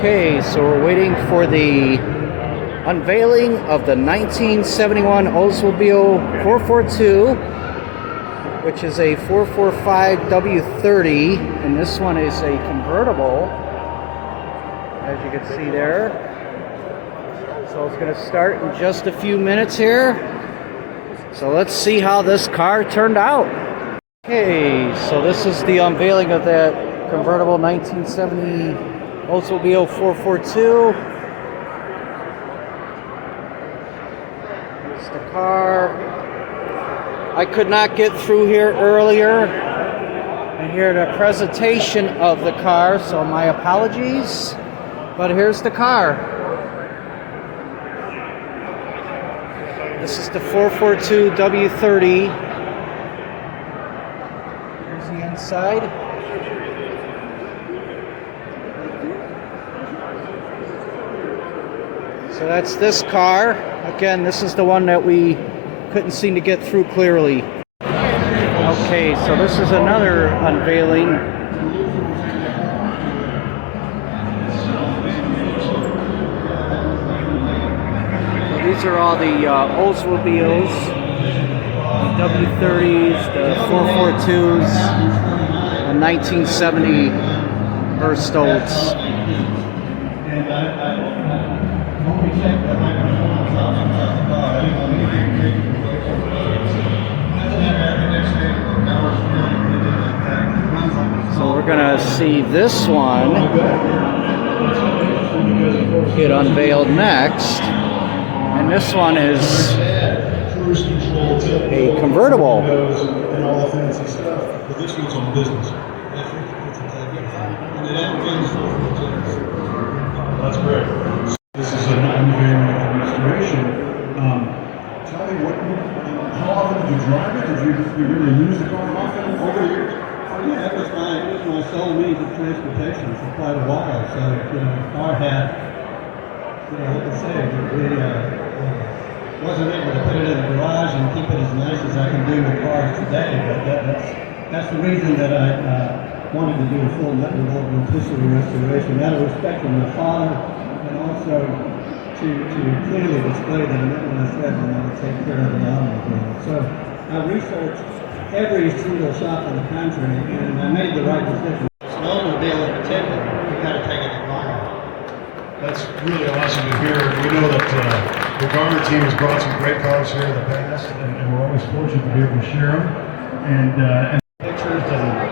Okay, so we're waiting for the unveiling of the 1971 Oldsmobile 442, which is a 445 W30, and this one is a convertible, as you can see there. So it's going to start in just a few minutes here. So let's see how this car turned out. Okay, so this is the unveiling of that convertible 1970 Oldsmobile 442. Here's the car. I could not get through here earlier and hear the presentation of the car, so my apologies. But here's the car. This is the 442 W30. Here's the inside. So that's this car. Again, this is the one that we couldn't seem to get through clearly. Okay, so this is another unveiling. So these are all the Oldsmobiles, the W30s, the 442s, the 1970 Hearst Olds. So we're gonna see this one get unveiled next, and this one is a convertible. And all the fancy stuff, but this one's on business. That's great. This is an unveiling restoration. Tell me how often did you drive it? Did you really use the car often over the years? Yeah, it was my sole means of transportation for quite a while. So, the car had, like I say, we wasn't able to put it in the garage and keep it as nice as I can do with cars today. But that's the reason that I wanted to do a full rotisserie restoration, out of respect for my father, and also to clearly display that I meant when I said that I would take care of the automobile. So I researched every single shop in the country, and I made the right decision. It's an automobile in particular, we've got to take it to Garner. That's really awesome to hear. We know that the Garner team has brought some great cars here in the past, and we're always fortunate to be able to share them. And Pictures and,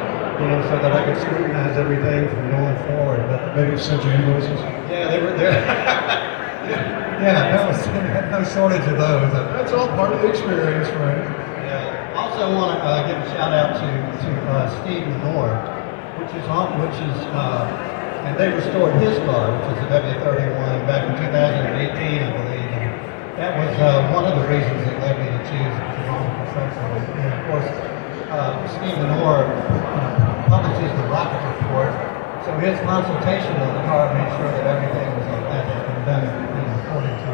so that I could scrutinize everything from going forward. But maybe sent you invoices. yeah, they were there. Yeah, no shortage of those. That's all part of the experience, right? Yeah. Also want to give a shout out to Steve Lenore, and they restored his car, which is a W31 back in 2018, I believe. And that was one of the reasons that led me to choose Toronto Construction. And of course, Steve Lenore publishes the rocket report, so his consultation on the car made sure that everything was authentic and done according to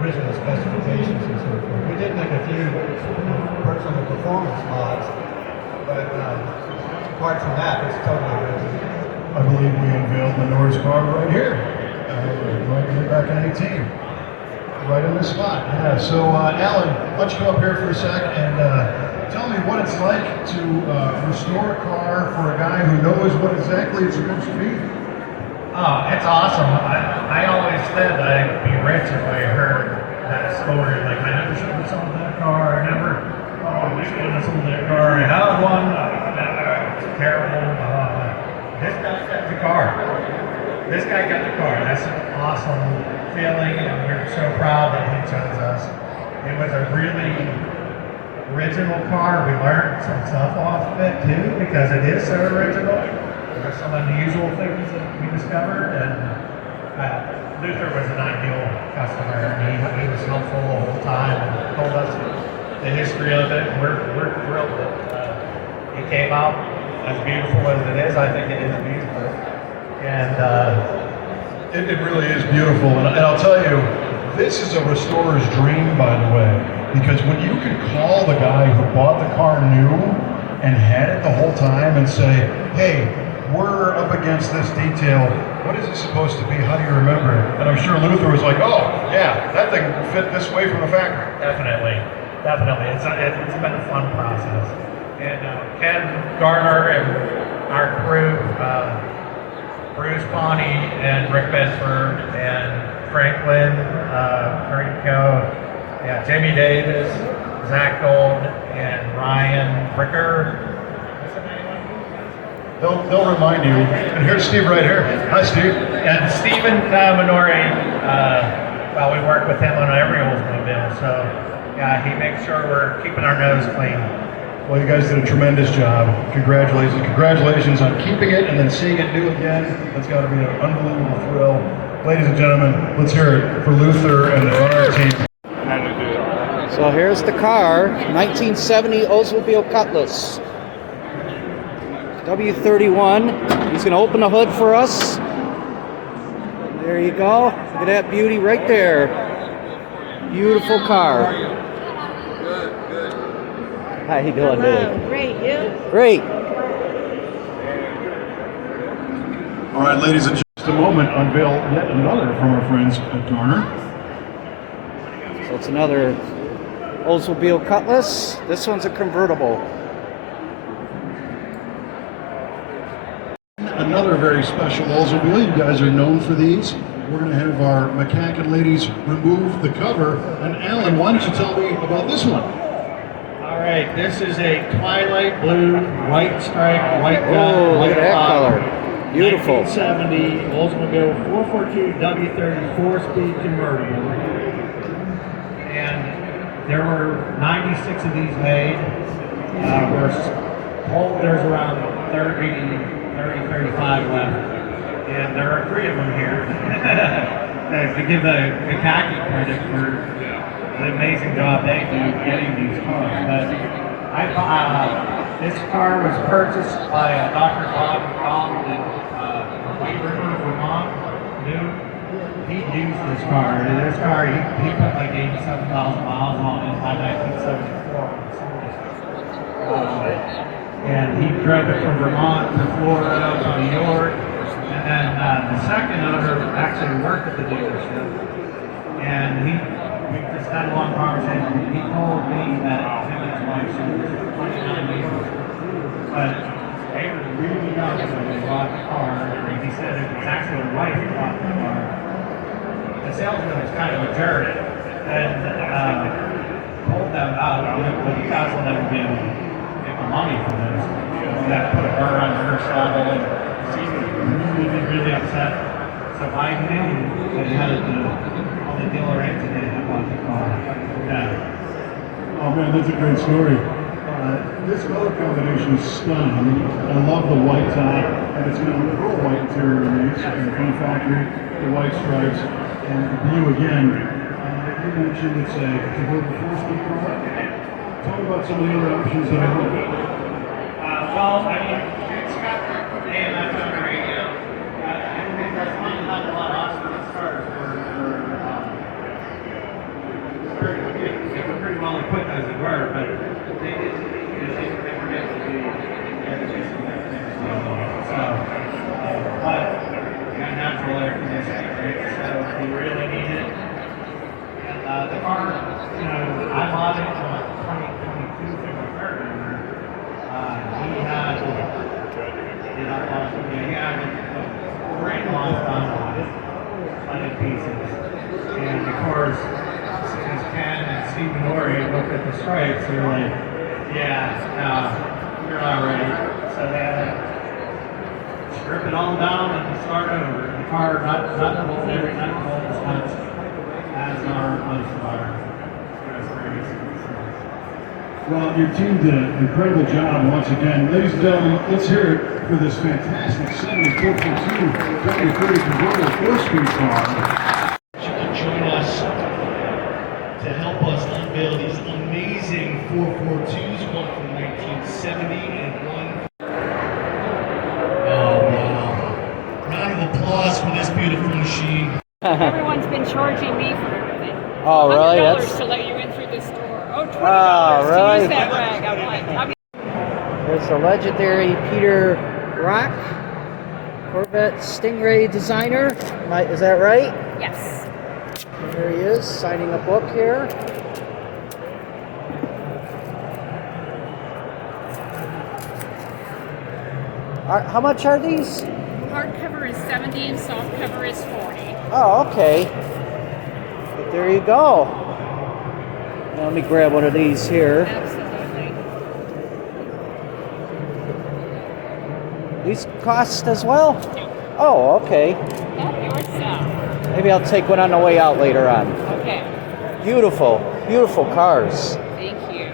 original specifications and so forth. We did make a few personal performance mods, but apart from that, it's totally original. I believe we unveiled Lenore's car right here, right here back in 18, right in this spot. Yeah. So, Alan, why don't you go up here for a sec and tell me what it's like to restore a car for a guy who knows what exactly it's supposed to be. Oh, it's awesome. I always said that I'd be rich if I heard that story. Like, I never should have sold that car. I never, I wish I would have sold that car. I had one. It's terrible. This guy got the car. This guy got the car. That's an awesome feeling, and we're so proud that he chose us. It was a really original car. We learned some stuff off of it, too, because it is so original. There's some unusual things that we discovered, and Luther was an ideal customer. He was helpful the whole time and told us the history of it. We're thrilled that it came out as beautiful as it is. I think it is beautiful, and It really is beautiful, and I'll tell you, this is a restorer's dream, by the way, because when you can call the guy who bought the car new and had it the whole time and say, hey, we're up against this detail, what is it supposed to be? How do you remember it? And I'm sure Luther was like, oh, yeah, that thing will fit this way from the factory. Definitely. It's been a fun process. And Ken Gardner and our crew, Bruce Pawnee and Rick Bedford and Franklin, Rico, yeah, Jamie Davis, Zach Gold, and Ryan Ricker. They'll remind you. And here's Steve right here. Hi, Steve. And Stephen Minori, well, we work with him on every Oldsmobile, so yeah, he makes sure we're keeping our nose clean. Well, you guys did a tremendous job. Congratulations. Congratulations on keeping it and then seeing it new again. That's got to be an unbelievable thrill. Ladies and gentlemen, let's hear it for Luther and the runner team. So here's the car, 1970 Oldsmobile Cutlass. W31. He's going to open the hood for us. There you go. Look at that beauty right there. Beautiful car. Good. How you doing, Billy? Great, you? Great. All right, ladies and gentlemen, just a moment, unveil yet another from our friends at Garner. So it's another Oldsmobile Cutlass. This one's a convertible. Another very special Oldsmobile. You guys are known for these. We're going to have our Mcacn ladies remove the cover. And Alan, why don't you tell me about this one? All right, this is a twilight blue, white stripe, white Oh, dot, look white at that bottom. color. Beautiful. 1970 Oldsmobile 442 W30 4-speed convertible. And there were 96 of these made. There's around 35 left. And there are 3 of them here. To give the Mcacn credit for the amazing job they do getting these cars. But this car was purchased by Dr. Bob McCall in White River, Vermont. He used this car. This car, he put like 87,000 miles on it by 1974. And he drove it from Vermont to Florida to New York. And then the second owner actually worked at the dealership. And we just had a long conversation. He told me that him and his wife, she was 29 years, but they were really young when they bought the car. And he said it was actually his wife who bought the car. The salesman was kind of a jerk. And told them, but you guys will never be able to get the money for this. You have to put a burr under her saddle, and she was really upset. So I knew that he had all the dealer entity that bought the car. Yeah. Oh man, that's a great story. This color combination is stunning. I love the white top, and it's got a pearl white interior underneath, and from the factory, the white stripes, and the blue again. You mentioned it's a convertible 4-speed car. Tell me about some of the other options that I looked at. Well, I mean, it's got AM, FM radio. And there's not a lot of options as far as they were pretty well equipped as it were, but they didn't, they were meant to be air conditioning. So, but you got natural air conditioning, right? So if you really need it. And the car, I bought it in 2022 from my third owner. He had a great long time on it, plenty of pieces. And of course, since Ken and Steve Minori looked at the stripes, they were like, you're not ready. So they had to strip it all down and start over. The car, not every nut and bolt is touched, as are most of our restorations. Well, your team did an incredible job once again. Ladies and gentlemen, let's hear it for this fantastic 7442 W30 convertible 4-speed car. You can join us to help us unveil these amazing 442s, one from 1970 and one. Oh, wow. Round of applause for this beautiful machine. Everyone's been charging me for everything. Oh, really? $100 That's... to let you in through this door. Oh, $20 Oh, to really? use that rag. I'm like, There's the legendary Peter Rock. Corvette Stingray designer. Is that right? Yes. There he is, signing a book here. How much are these? Hardcover is 70 and softcover is 40. Oh, okay. But there you go. Now, let me grab one of these here. Absolutely. These cost as well? Oh, okay. Help yourself. Maybe I'll take one on the way out later on. Okay. Beautiful, beautiful cars. Thank you.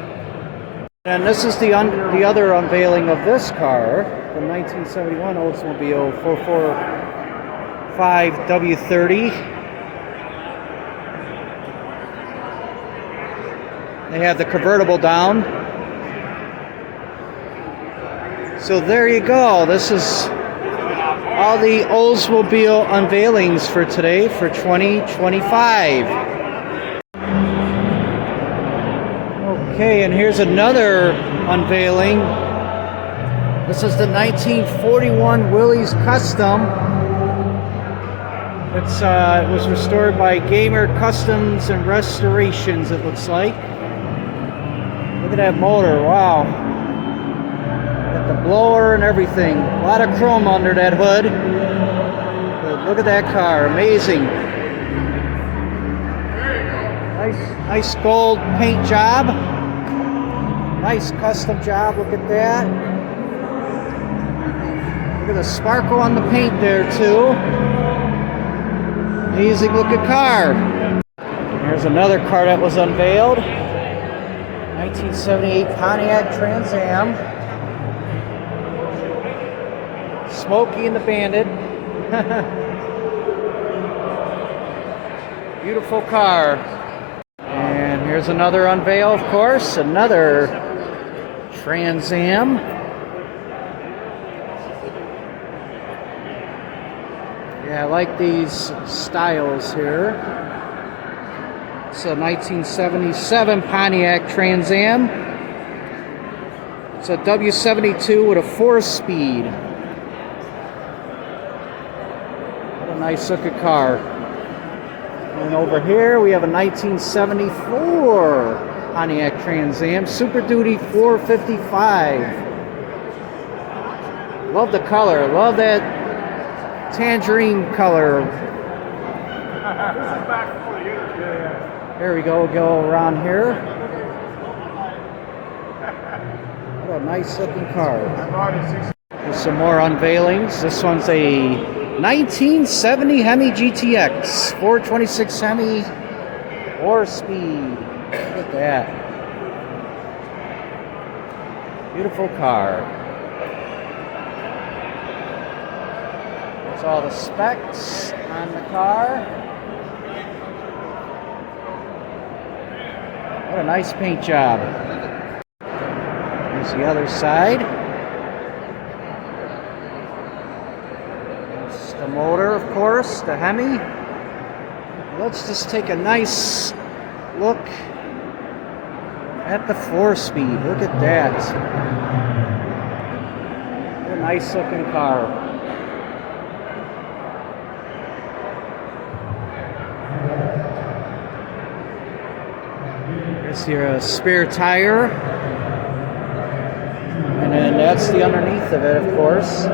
And this is the other unveiling of this car, the 1971 Oldsmobile 445 W30. They have the convertible down. So there you go. This is all the Oldsmobile unveilings for today for 2025. Okay, and here's another unveiling. This is the 1941 Willys Custom. It was restored by Gamer Customs and Restorations, it looks like. Look at that motor, wow. Got the blower and everything. A lot of chrome under that hood. But look at that car, amazing. Nice gold paint job. Nice custom job, look at that. Look at the sparkle on the paint there too. Amazing looking car. Here's another car that was unveiled. 1978 Pontiac Trans Am. Smokey and the Bandit. Beautiful car. And here's another unveil, of course. Another Trans Am. Yeah, I like these styles here. It's a 1977 Pontiac Trans Am. It's a W72 with a 4-speed. What a nice looking car. And over here we have a 1974 Pontiac Trans Am Super Duty 455. Love the color. Love that tangerine color. There we go. Go around here. What a nice looking car. There's some more unveilings. This one's a 1970 Hemi GTX 426 Hemi 4-speed. Look at that. Beautiful car. There's all the specs on the car. What a nice paint job. Here's the other side. That's the motor, of course, the Hemi. Let's just take a nice look at the 4-speed. Look at that. What a nice looking car. Here's your spare tire. And then that's the underneath of it, of course.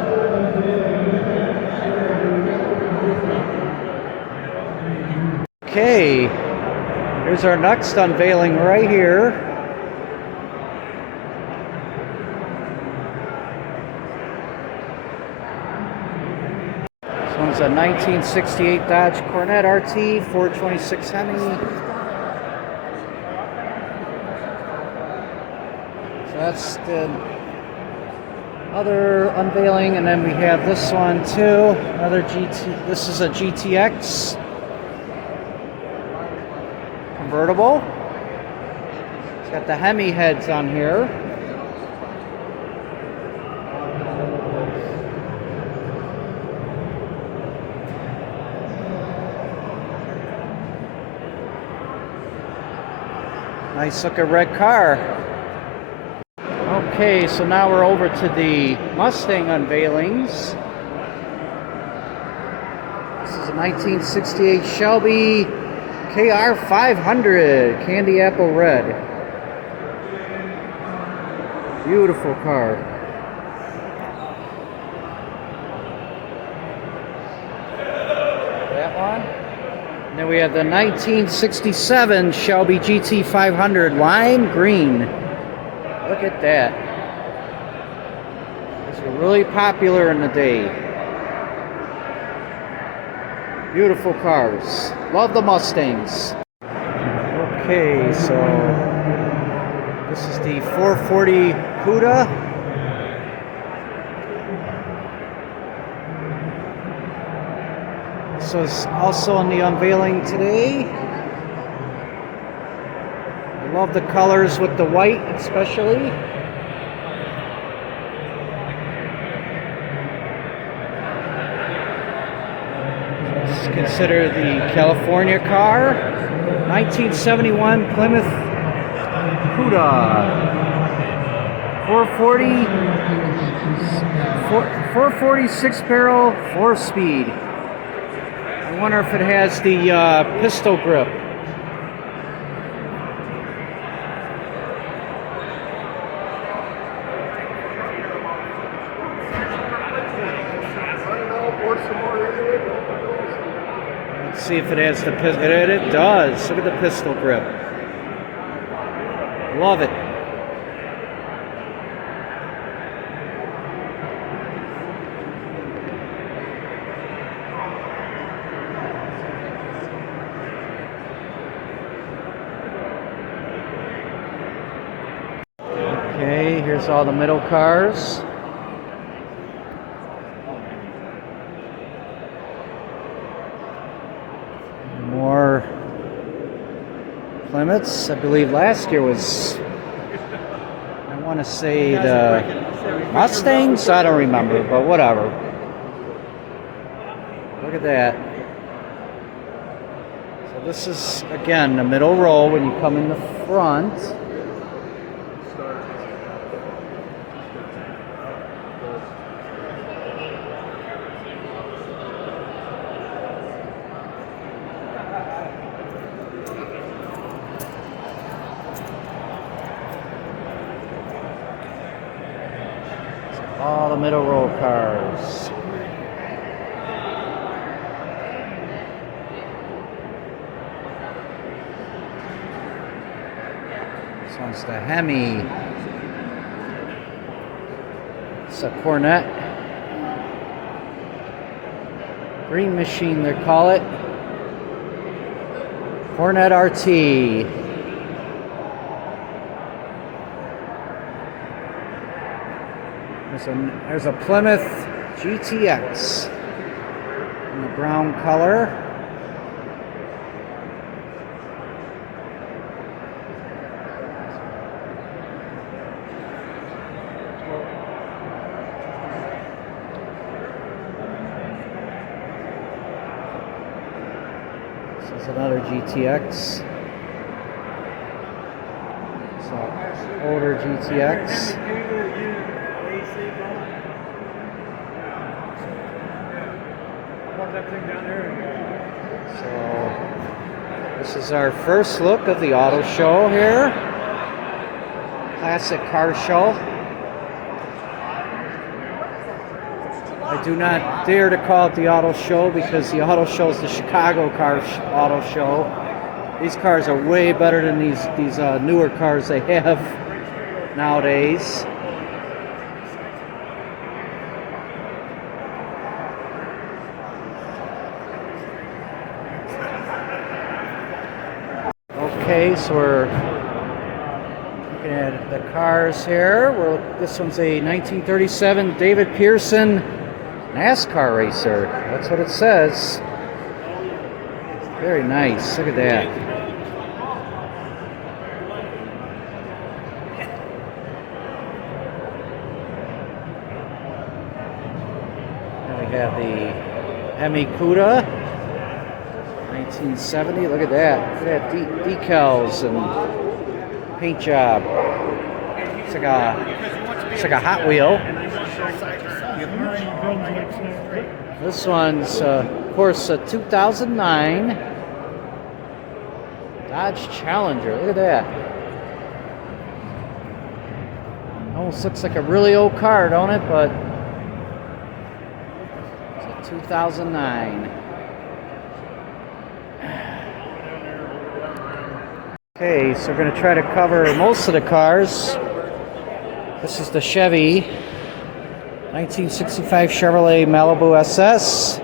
Okay, here's our next unveiling right here. This one's a 1968 Dodge Corvette RT 426 Hemi. So that's the other unveiling, and then we have this one too. Another GT. This is a GTX convertible. It's got the Hemi heads on here. Nice looking red car. Okay, so now we're over to the Mustang unveilings. This is a 1968 Shelby KR 500 Candy Apple Red. Beautiful car. That one. And then we have the 1967 Shelby GT 500 lime green. Look at that. These were really popular in the day. Beautiful cars. Love the Mustangs. Okay, so this is the 440 Cuda. This was also on the unveiling today. I love the colors with the white especially. Let's consider the California car. 1971 Plymouth Cuda. 446 barrel, 4-speed. I wonder if it has the pistol grip. Let's see if it has the pistol. It does. Look at the pistol grip. Love it. Okay, here's all the middle cars. More Plymouths. I believe last year was, I want to say the Mustangs? I don't remember, but whatever. Look at that. So this is, again, the middle row when you come in the front. All the middle row cars. This one's the Hemi. It's a Corvette. Green Machine, they call it. Corvette RT. There's a Plymouth GTX in the brown color. This is another GTX. So older GTX. So this is our first look of the auto show here. Classic car show. I do not dare to call it the auto show because the auto show is the Chicago auto show. These cars are way better than these newer cars they have nowadays. Okay, so we're looking at the cars here. This one's a 1937 David Pearson NASCAR racer. That's what it says. Very nice. Look at that. Then we have the Hemi Cuda. 1970. Look at that. Look at that decals and paint job. It's like a Hot Wheel. This one's, of course, a 2009 Dodge Challenger. Look at that. Almost looks like a really old car, don't it? But it's a 2009. Okay, so we're going to try to cover most of the cars. This is the Chevy 1965 Chevrolet Malibu SS.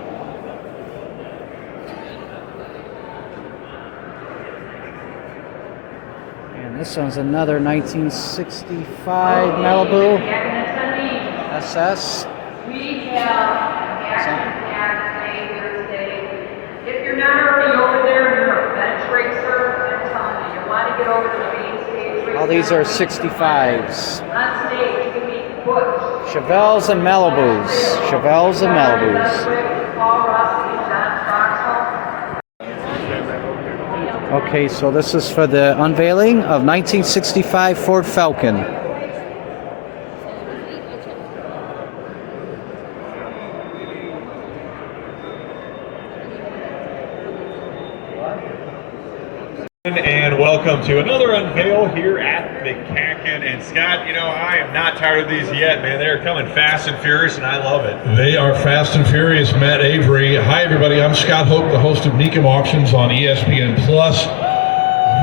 And this one's another 1965 Malibu SS. We have action Thursday. If you're not already over there and you're a bench racer, I'm telling you, you want to get over to the main stage. All these are 65s. On stage, you can meet Butch. Chevelles and Malibus. Chevelles and Malibus. Paul Rossi, John Foxwell. Okay, so this is for the unveiling of 1965 Ford Falcon. And welcome to another unveil here at Mcacn. And Scott, you know, I am not tired of these yet, man. They're coming fast and furious, and I love it. They are fast and furious. Matt Avery. Hi, everybody. I'm Scott Hope, the host of Mcacn Auctions on ESPN Plus.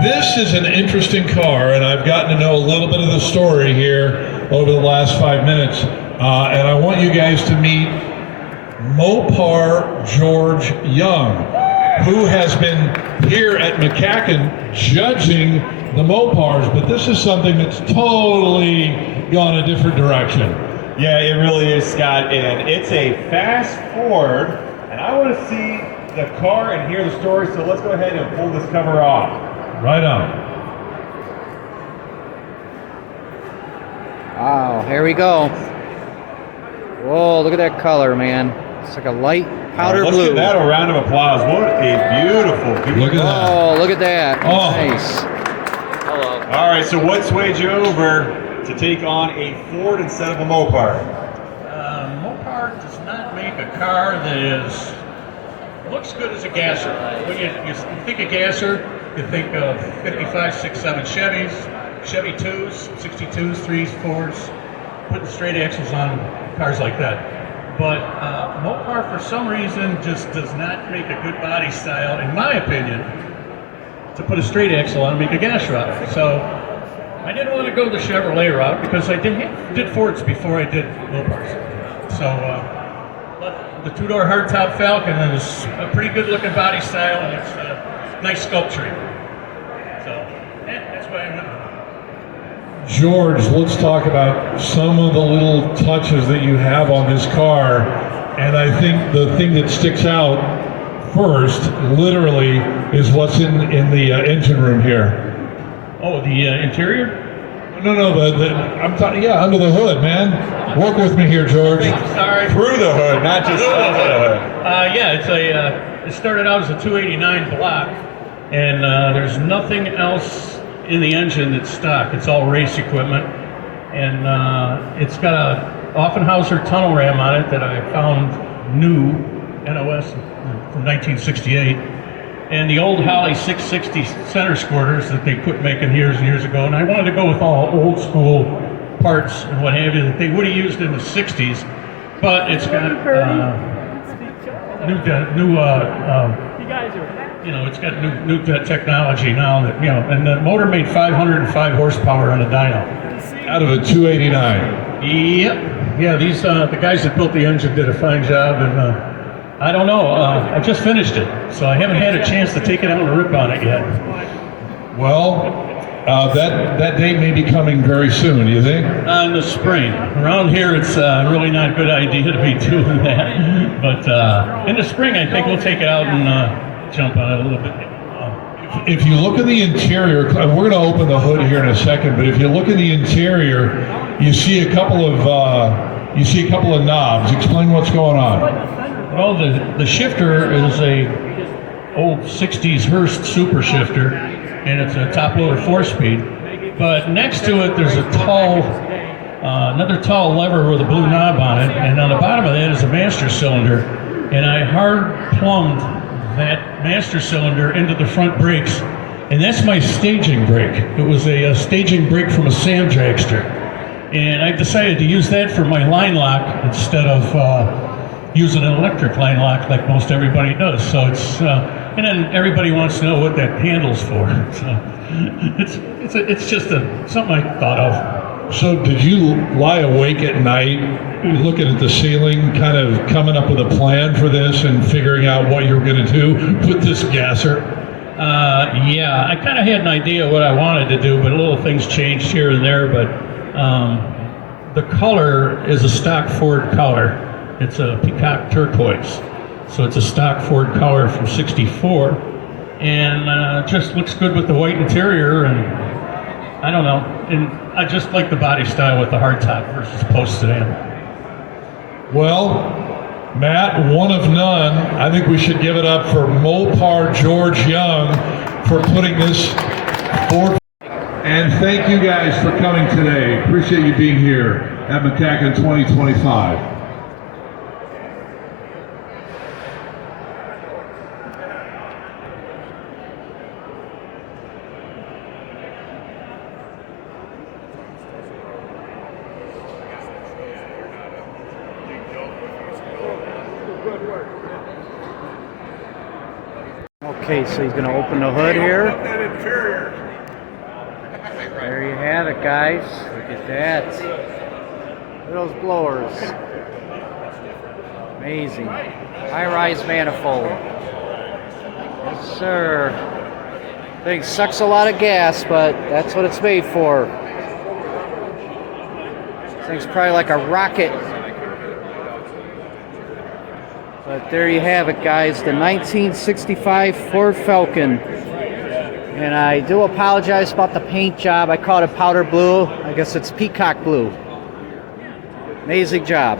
This is an interesting car, and I've gotten to know a little bit of the story here over the last 5 minutes. And I want you guys to meet Mopar George Young, who has been here at Mcacn judging the Mopars, but this is something that's totally gone a different direction. Yeah, it really is, Scott. And it's a fast Ford, and I want to see the car and hear the story, so let's go ahead and pull this cover off. Right on. Wow, here we go. Whoa, look at that color, man. It's like a light powder Let's blue. give that a round of applause. What a beautiful. Look at that. Oh, look at that. Oh. Nice. All right, so what swayed you over to take on a Ford instead of a Mopar? Mopar does not make a car that looks good as a gasser. When you think of gasser, you think of 55, 6, 7 Chevys, Chevy 2s, 62s, 3s, 4s, putting straight axles on cars like that. But Mopar, for some reason, just does not make a good body style, in my opinion, to put a straight axle on and make a gas rod. So I didn't want to go the Chevrolet route because I did Fords before I did Mopars. So but the two-door hardtop Falcon is a pretty good-looking body style, and it's nice sculpturing. So that's why I went. George, let's talk about some of the little touches that you have on this car. And I think the thing that sticks out first, literally, is what's in the engine room here. Oh, the interior? No, I'm talking, yeah, under the hood, man. Work with me here, George. Sorry. Through the hood, not just under the hood. Yeah, it's it started out as a 289 block, and there's nothing else in the engine that's stock. It's all race equipment, and it's got a Offenhauser tunnel ram on it that I found new, NOS from 1968, and the old Holley 660 center squirters that they quit making years and years ago. And I wanted to go with all old school parts and what have you that they would have used in the 60s, but it's got it's got new technology now that, and the motor made 505 horsepower on a dyno. Out of a 289. Yep. Yeah, these the guys that built the engine did a fine job, and I don't know, I just finished it, so I haven't had a chance to take it out and rip on it yet. Well, that date may be coming very soon, you think? In the spring. Around here, it's really not a good idea to be doing that, but in the spring, I think we'll take it out and jump on it a little bit. If you look at the interior, we're going to open the hood here in a second, but if you look at the interior, you see a couple of knobs. Explain what's going on. Well, the shifter is a old 60s Hurst super shifter, and it's a top loader 4-speed. But next to it, there's a another tall lever with a blue knob on it, and on the bottom of that is a master cylinder. and I hard plumbed that master cylinder into the front brakes, and that's my staging brake. It was a staging brake from a Sam dragster, and I decided to use that for my line lock instead of using an electric line lock like most everybody does. So it's and then everybody wants to know what that handle's for. So it's just something I thought of. So did you lie awake at night looking at the ceiling, kind of coming up with a plan for this and figuring out what you were going to do with this gasser? Yeah, I kind of had an idea what I wanted to do, but little things changed here and there. But the color is a stock Ford color. It's a peacock turquoise. So it's a stock Ford color from '64. And just looks good with the white interior, and I don't know. And I just like the body style with the hardtop versus posted in. Well, Matt, one of none. I think we should give it up for Mopar George Young for putting this Ford. And thank you guys for coming today. Appreciate you being here at Mcacn 2025. Okay, so he's going to open the hood here. There you have it, guys. Look at that. Look at those blowers. Amazing. High-rise manifold. Yes, sir. Thing sucks a lot of gas, but that's what it's made for. This thing's probably like a rocket. But there you have it, guys, the 1965 Ford Falcon. And I do apologize about the paint job. I called it powder blue. I guess it's peacock blue. Amazing job.